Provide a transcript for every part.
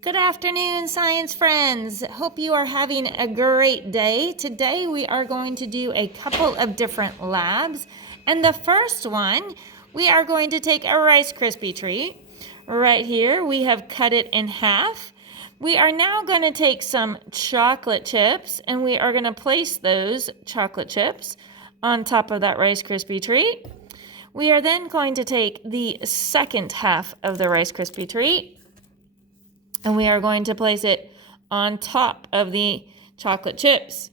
Good afternoon, science friends. Hope you are having a great day. Today we are going to do a couple of different labs. And the first one, we are going to take a Rice Krispie treat. Right here, we have cut it in half. We are now going to take some chocolate chips and we are going to place those chocolate chips on top of that Rice Krispie treat. We are then going to take the second half of the Rice Krispie treat and we are going to place it on top of the chocolate chips.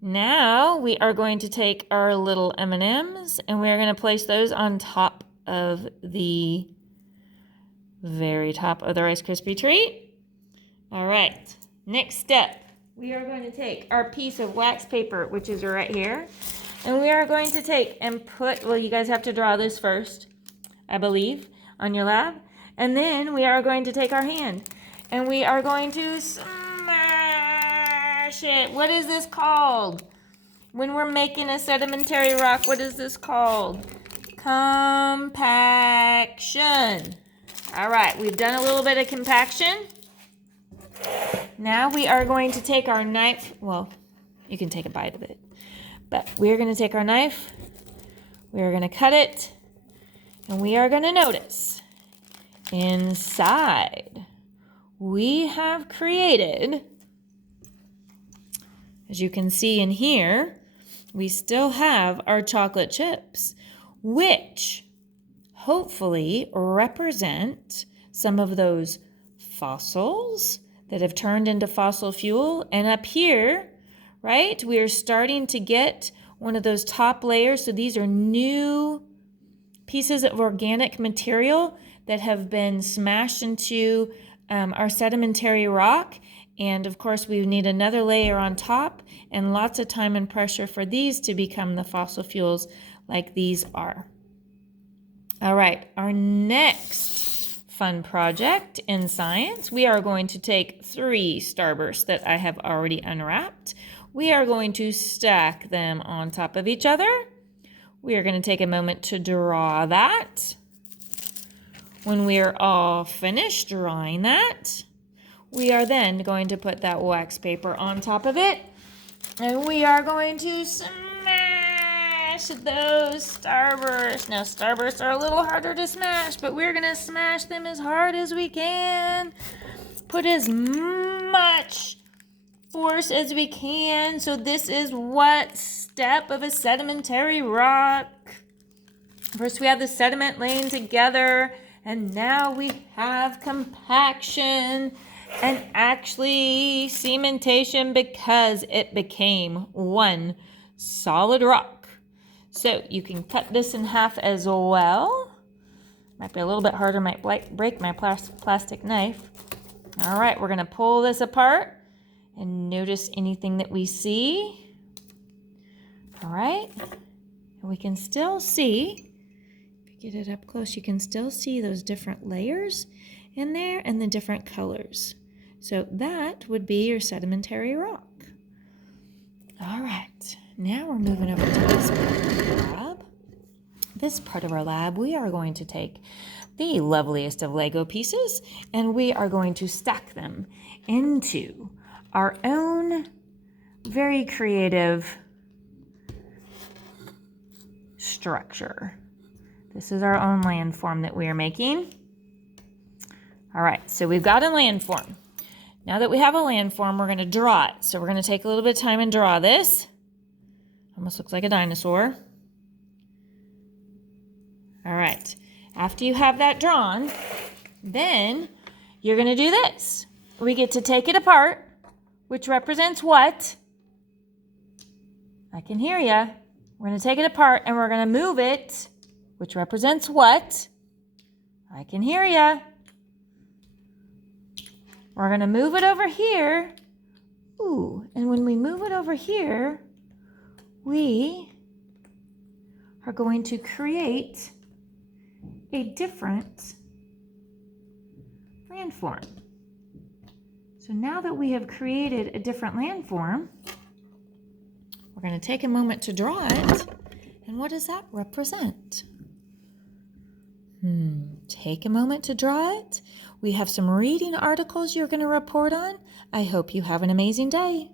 Now we are going to take our little M&Ms and we are going to place those on top of the very top of the Rice Krispie treat. All right, next step. We are going to take our piece of wax paper, which is right here, and we are going to take and put, well, you guys have to draw this first, I believe, on your lab. And then we are going to take our hand and we are going to smash it. What is this called? When we're making a sedimentary rock, what is this called? Compaction. All right, we've done a little bit of compaction. Now we are going to take our knife. Well, you can take a bite of it. But we are going to take our knife. We are going to cut it. And we are going to notice inside we have created, as you can see in here, we still have our chocolate chips, which hopefully represent some of those fossils that have turned into fossil fuel. And up here, right, we are starting to get one of those top layers. So these are new pieces of organic material that have been smashed into our sedimentary rock. And of course, we need another layer on top and lots of time and pressure for these to become the fossil fuels like these are. All right, our next fun project in science, we are going to take 3 starbursts that I have already unwrapped. We are going to stack them on top of each other. We are going to take a moment to draw that. When we are all finished drawing that, we are then going to put that wax paper on top of it, and we are going to smash those starbursts. Now, starbursts are a little harder to smash, but we're going to smash them as hard as we can. Put as much force as we can. So this is what step of a sedimentary rock. First, we have the sediment laying together. And now we have compaction and actually cementation because it became one solid rock. So you can cut this in half as well. Might be a little bit harder, might break my plastic knife. All right, we're going to pull this apart and notice anything that we see. All right, and we can still see. Get it up close, you can still see those different layers in there and the different colors. So that would be your sedimentary rock. All right, now we're moving over to this part of our lab. This part of our lab, we are going to take the loveliest of Lego pieces and we are going to stack them into our own very creative structure. This is our own landform that we are making. All right, so we've got a landform. Now that we have a landform, we're going to draw it. So we're going to take a little bit of time and draw this. Almost looks like a dinosaur. All right, after you have that drawn, then you're going to do this. We get to take it apart, which represents what? I can hear you. We're going to take it apart and we're going to move it, which represents what? I can hear ya. We're going to move it over here. Ooh, and when we move it over here, we are going to create a different landform. So now that we have created a different landform, we're going to take a moment to draw it. And what does that represent? Take a moment to draw it. We have some reading articles you're going to report on. I hope you have an amazing day.